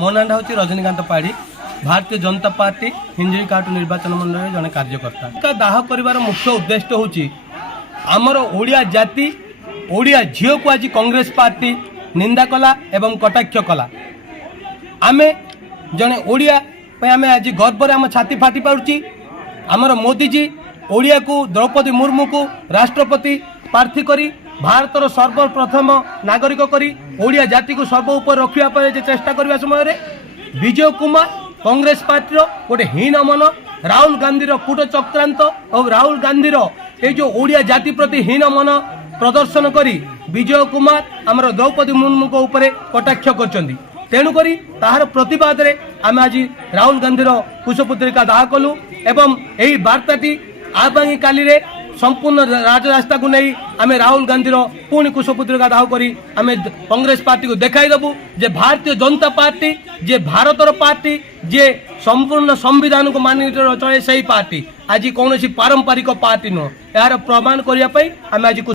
मो नाटा हूँ रजनीकांत पाढ़ी भारतीय जनता पार्टी हिंजरी काटू निर्वाचन मंडल जड़े कार्यकर्ता दाह कर मुख्य उद्देश्य हूँ आमर ओडिया जाति ओडिया झील को आज कांग्रेस पार्टी निंदा कला एवं कटाक्ष कला आमे जड़े ओडिया आम आज गर्वर आम छाती फाटी पार्ची आमर मोदीजी ओडिया को द्रौपदी मुर्मू को राष्ट्रपति प्रार्थी करी भारतर सर्वप्रथम नागरिक करी ओडिया जाति को सर्व ऊपर रखा चेष्टा करने समय विजय कुमार कांग्रेस पार्टी गोटे हीन मन राहुल गांधी कूट चक्रांत और राहुल गांधी ये जो ओडिया जाति प्रति हीन मन प्रदर्शन करी विजय कुमार आमर द्रौपदी मुर्मू को ऊपर कटाक्ष कर तेणुक ताहार प्रतिवाद रे आम आज राहुल गांधी कुशपुत्रिका दाह कलु एवं यही वार्ताटी आगामी काली रे संपूर्ण राजरास्ता को नहीं आम राहुल गांधी पुणी कुशपुत्रिका दाह करी आम कांग्रेस पार्टी को देखाई देबू जे भारतीय जनता पार्टी जे भारतर पार्टी जे संपूर्ण संविधान को मानि चले से पार्टी आज कौन पारंपरिक पार्टी नुह यार प्रमाण करने आम आज